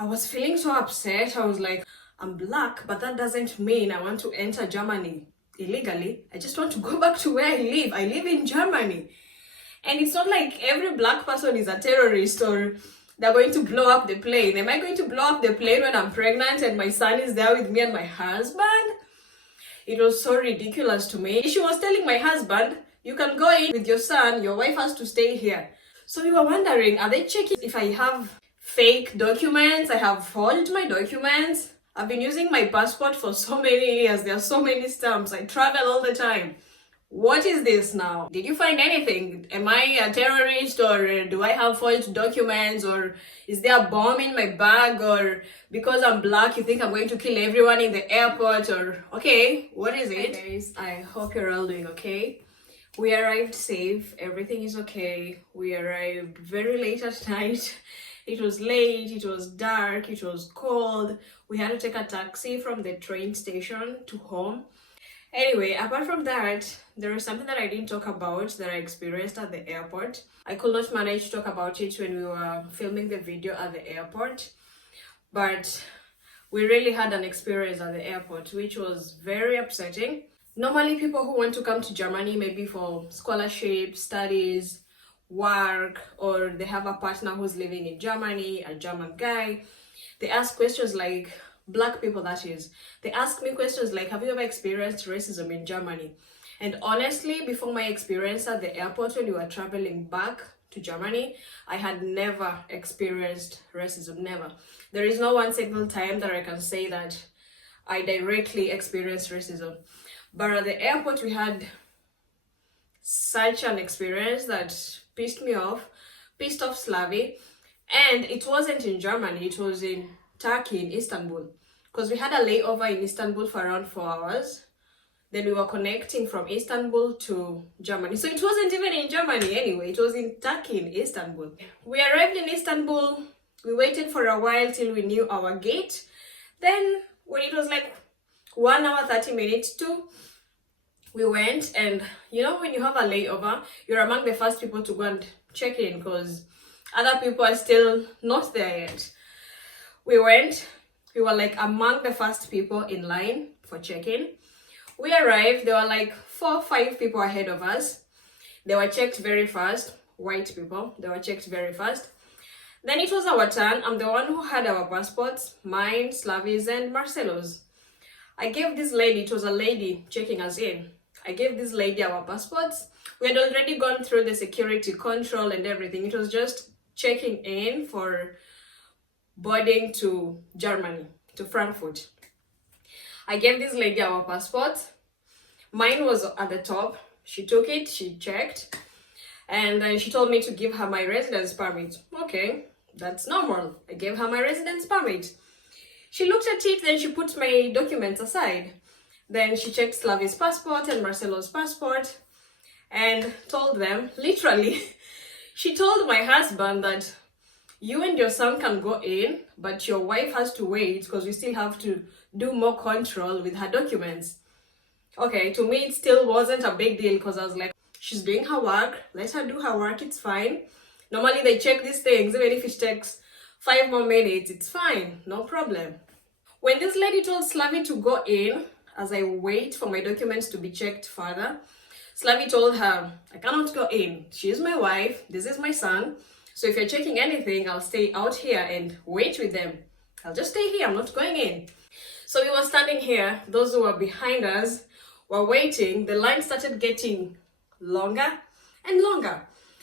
I was feeling so upset. I was like, I'm black, but that doesn't mean I want to enter Germany illegally. I just want to go back to where I live. I live in Germany. And it's not like every black person is a terrorist or they're going to blow up the plane. Am I going to blow up the plane when I'm pregnant and my son is there with me and my husband? It was so ridiculous to me. She was telling my husband, you can go in with your son, your wife has to stay here. So we were wondering, are they checking if I have fake documents? I have forged my documents. I've been using my passport for so many years. There are so many stamps. I travel all the time. What is this now? Did you find anything? Am I a terrorist, or do I have forged documents, or is there a bomb in my bag, or because I'm black you think I'm going to kill everyone in the airport, or okay, what is it? Hi guys, I hope you're all doing okay. We arrived safe, everything is okay. We arrived very late at night. It was late, it was dark, it was cold. We had to take a taxi from the train station to home. Anyway, apart from that, there is something that I didn't talk about that I experienced at the airport. I could not manage to talk about it when we were filming the video at the airport, but we really had an experience at the airport, which was very upsetting. Normally, people who want to come to Germany, maybe for scholarship, studies, work, or they have a partner who's living in Germany, a German guy, they ask questions like, black people that is, they ask me questions like, have you ever experienced racism in Germany? And honestly, before my experience at the airport when we were traveling back to Germany, I had never experienced racism, never. There is no one single time that I can say that I directly experienced racism. But at the airport, we had such an experience that pissed off Slavi. And it wasn't in Germany, it was in Turkey, in Istanbul. Because we had a layover in Istanbul for around 4 hours. Then we were connecting from Istanbul to Germany. So it wasn't even in Germany anyway, it was in Turkey, in Istanbul. We arrived in Istanbul, we waited for a while till we knew our gate. Then when it was like 1 hour 30 minutes to, we went, and you know when you have a layover, you're among the first people to go and check in because other people are still not there yet. We went, we were like among the first people in line for check-in. We arrived, there were like 4 or 5 people ahead of us. They were checked very fast, white people, they were checked very fast. Then it was our turn. I'm the one who had our passports, mine, Slavi's, and Marcelo's. I gave this lady, it was a lady checking us in. I gave this lady our passports. We had already gone through the security control and everything. It was just checking in for boarding to Germany, to Frankfurt. I gave this lady our passport. Mine was at the top. She took it, she checked, and then she told me to give her my residence permit. Okay, that's normal. I gave her my residence permit. She looked at it, then she put my documents aside. Then she checked Slavi's passport and Marcelo's passport and told them, literally, she told my husband that you and your son can go in, but your wife has to wait because we still have to do more control with her documents. Okay, to me it still wasn't a big deal because I was like, she's doing her work, let her do her work, it's fine. Normally they check these things, even if it takes 5 more minutes, it's fine, no problem. When this lady told Slavi to go in, as I wait for my documents to be checked further, Slavi told her, I cannot go in. She's my wife, this is my son. So if you're checking anything, I'll stay out here and wait with them. I'll just stay here, I'm not going in. So we were standing here, those who were behind us were waiting. The line started getting longer and longer.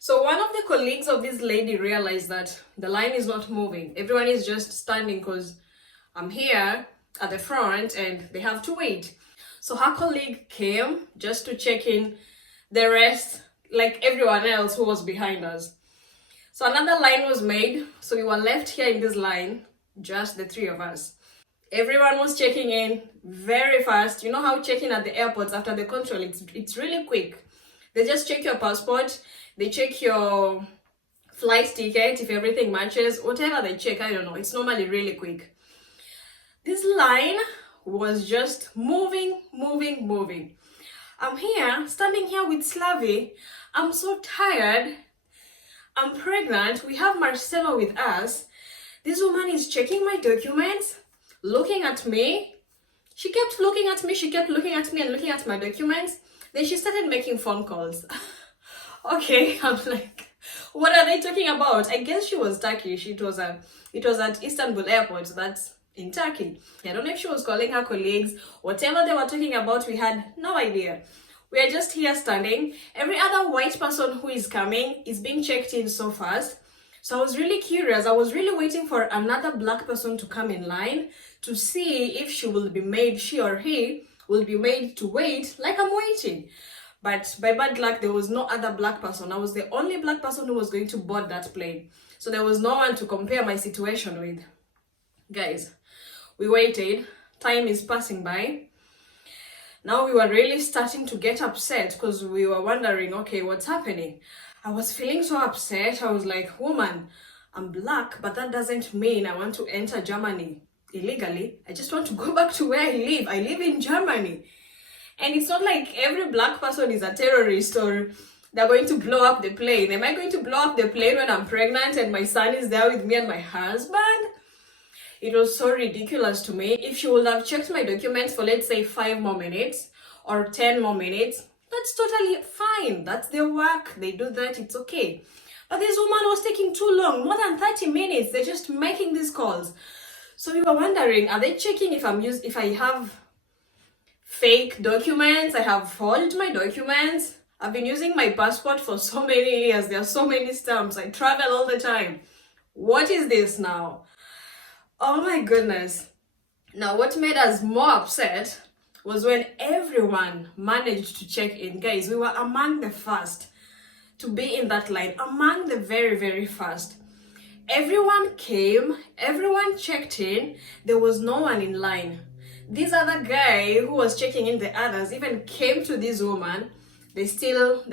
So one of the colleagues of this lady realized that the line is not moving. Everyone is just standing because I'm here at the front and they have to wait. So her colleague came just to check in the rest, like everyone else who was behind us. So another line was made. So we were left here in this line, just the 3 of us. Everyone was checking in very fast. You know how checking at the airports after the control, it's really quick. They just check your passport, they check your flight ticket, if everything matches, whatever they check, I don't know. It's normally really quick. This line was just moving. I'm here, standing here with Slavi. I'm so tired. I'm pregnant. We have Marcelo with us. This woman is checking my documents, looking at me. She kept looking at me, and looking at my documents. Then she started making phone calls. Okay, I'm like, what are they talking about? I guess she was Turkish. It was at Istanbul airport, that's in Turkey. I don't know if she was calling her colleagues. Whatever they were talking about, we had no idea. We are just here standing. Every other white person who is coming is being checked in so fast. So I was really curious. I was really waiting for another black person to come in line to see if she or he will be made to wait like I'm waiting. But by bad luck, there was no other black person. I was the only black person who was going to board that plane. So there was no one to compare my situation with. Guys, we waited. Time is passing by. Now we were really starting to get upset because we were wondering, okay, what's happening? I was feeling so upset. I was like, woman, I'm black, but that doesn't mean I want to enter Germany illegally. I just want to go back to where I live. I live in Germany. And it's not like every black person is a terrorist or they're going to blow up the plane. Am I going to blow up the plane when I'm pregnant and my son is there with me and my husband? It was so ridiculous to me. If she would have checked my documents for, let's say, 5 more minutes or 10 more minutes, that's totally fine. That's their work. They do that. It's okay. But this woman was taking too long, more than 30 minutes. They're just making these calls. So we were wondering, are they checking if I have fake documents? I have forged my documents. I've been using my passport for so many years. There are so many stamps. I travel all the time. What is this now? Oh my goodness. Now what made us more upset was when everyone managed to check in. Guys, we were among the first to be in that line, among the very, very first. Everyone came, everyone checked in, there was no one in line. This other guy who was checking in the others even came to this woman. They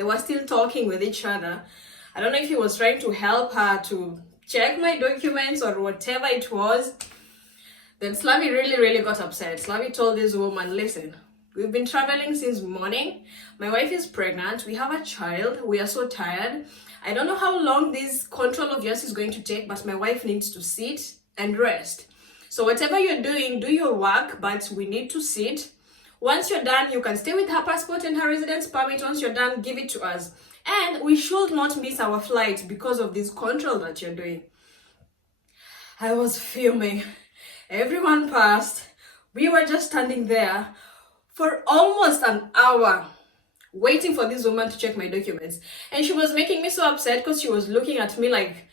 were still talking with each other. I don't know if he was trying to help her to check my documents or whatever it was. Then Slavi really, really got upset. Slavi told this woman, listen, we've been traveling since morning. My wife is pregnant. We have a child. We are so tired. I don't know how long this control of yours is going to take, but my wife needs to sit and rest. So whatever you're doing, do your work, but we need to sit. Once you're done, you can stay with her passport and her residence permit. Once you're done, give it to us. And we should not miss our flight because of this control that you're doing. I was fuming. Everyone passed. We were just standing there for almost an hour waiting for this woman to check my documents. And she was making me so upset because she was looking at me like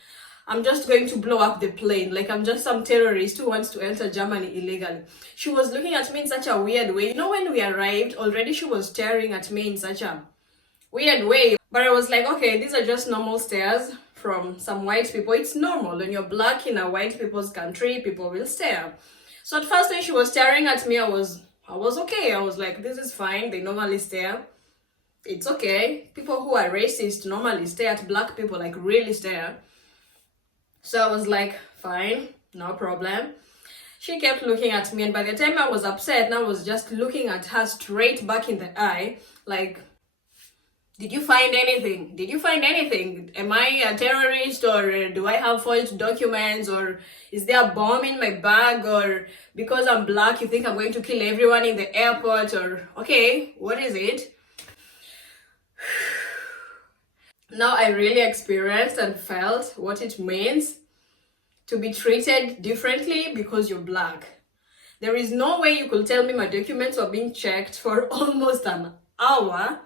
I'm just going to blow up the plane, like I'm just some terrorist who wants to enter Germany illegally. She was looking at me in such a weird way. You know, when we arrived, already she was staring at me in such a weird way. But I was like, okay, these are just normal stares from some white people. It's normal. When you're black in a white people's country, people will stare. So at first when she was staring at me, I was okay. I was like, this is fine. They normally stare. It's okay. People who are racist normally stare at black people, like really stare. So I was like, fine, no problem. She kept looking at me, and by the time I was upset, I was just looking at her straight back in the eye, like, did you find anything? Did you find anything? Am I a terrorist, or do I have forged documents, or is there a bomb in my bag, or because I'm black you think I'm going to kill everyone in the airport, or okay, what is it? Now I really experienced and felt what it means to be treated differently because you're black. There is no way you could tell me my documents were being checked for almost an hour.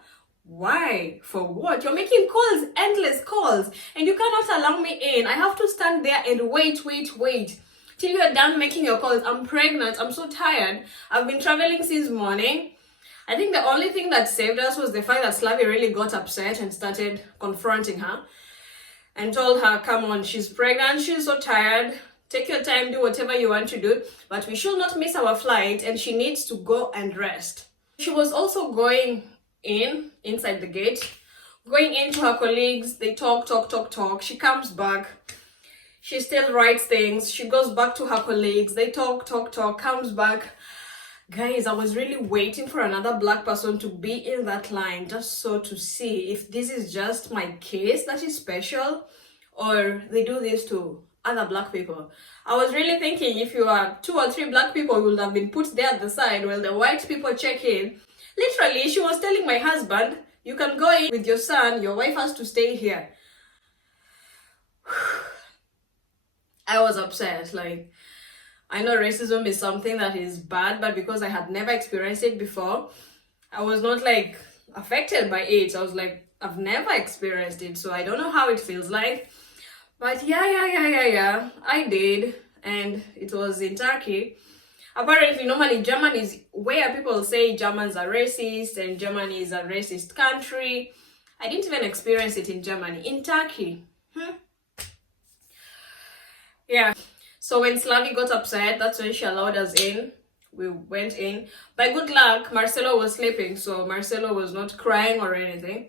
Why? For what? You're making calls, endless calls, and you cannot allow me in. I have to stand there and wait till you're done making your calls. I'm pregnant. I'm so tired. I've been traveling since morning. I think the only thing that saved us was the fact that Slavi really got upset and started confronting her and told her, come on, she's pregnant, she's so tired, take your time, do whatever you want to do, but we should not miss our flight and she needs to go and rest. She was also going inside the gate, going into her colleagues. They talk. She comes back. She still writes things. She goes back to her colleagues. They talk, comes back. Guys, I was really waiting for another black person to be in that line just so to see if this is just my case that is special or they do this to other black people. I was really thinking if you are 2 or 3 black people, you would have been put there at the side while the white people check in. Literally, she was telling my husband, you can go in with your son, your wife has to stay here. I was upset. Like, I know racism is something that is bad, but because I had never experienced it before, I was not like affected by it. I was like, I've never experienced it, so I don't know how it feels like. But yeah, I did, and it was in Turkey. Apparently, normally Germany is where people say Germans are racist and Germany is a racist country. I didn't even experience it in Germany. In Turkey. Yeah. So when Slavi got upset, that's when she allowed us in. We went in. By good luck, Marcelo was sleeping, so Marcelo was not crying or anything.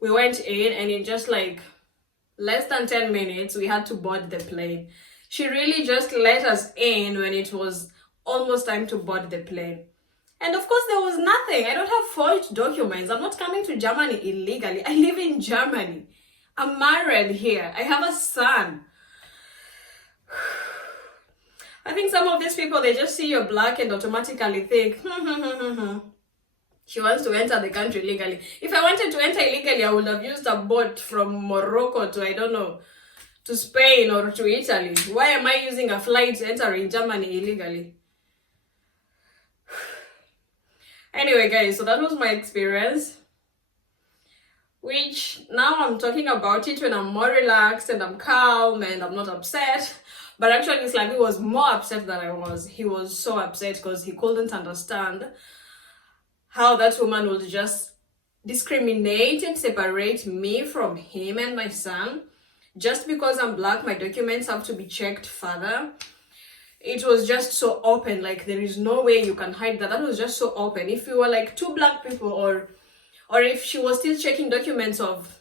We went in, and in just like less than 10 minutes, we had to board the plane. She really just let us in when it was almost time to board the plane. And of course, there was nothing. I don't have forged documents. I'm not coming to Germany illegally. I live in Germany. I'm married here. I have a son. I think some of these people, they just see you're black and automatically think, she wants to enter the country illegally. If I wanted to enter illegally, I would have used a boat from Morocco to, I don't know, to Spain or to Italy. Why am I using a flight entering Germany illegally? Anyway, guys, so that was my experience. Which now I'm talking about it when I'm more relaxed and I'm calm and I'm not upset. But actually, Slavi was more upset than I was. He was so upset because he couldn't understand how that woman would just discriminate and separate me from him and my son. Just because I'm black, my documents have to be checked further. It was just so open, like there is no way you can hide that. That was just so open. If you were like 2 black people or if she was still checking documents of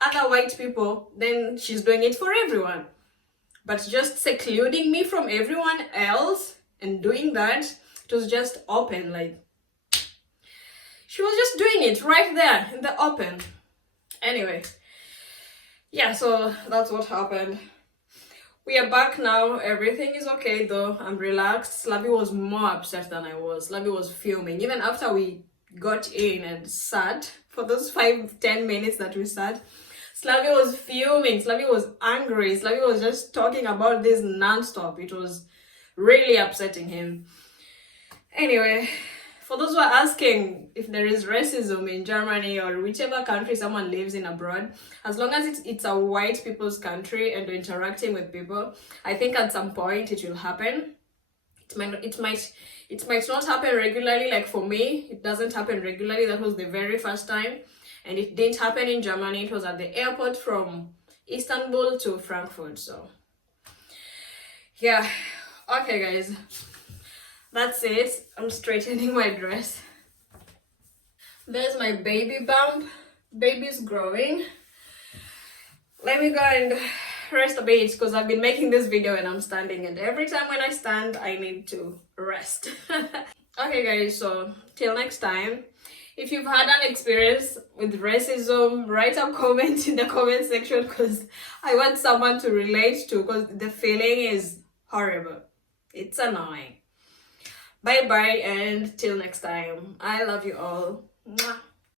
other white people, then she's doing it for everyone. But just secluding me from everyone else and doing that, it was just open. Like, she was just doing it right there in the open. Anyway, yeah, so that's what happened. We are back now. Everything is okay though. I'm relaxed. Slavi was more upset than I was. Slavi was fuming. Even after we got in and sat for those 5-10 minutes that we sat, Slavi was fuming. Slavi was angry. Slavi was just talking about this non-stop. It was really upsetting him. Anyway, for those who are asking if there is racism in Germany or whichever country someone lives in abroad, as long as it's a white people's country and you're interacting with people, I think at some point it will happen. It might not happen regularly. Like for me, it doesn't happen regularly. That was the very first time. And it didn't happen in Germany. It was at the airport from Istanbul to Frankfurt. So, yeah. Okay, guys. That's it. I'm straightening my dress. There's my baby bump. Baby's growing. Let me go and rest a bit because I've been making this video and I'm standing. And every time when I stand, I need to rest. Okay, guys. So, till next time. If you've had an experience with racism, write a comment in the comment section because I want someone to relate to because the feeling is horrible. It's annoying. Bye bye and till next time. I love you all. Mwah.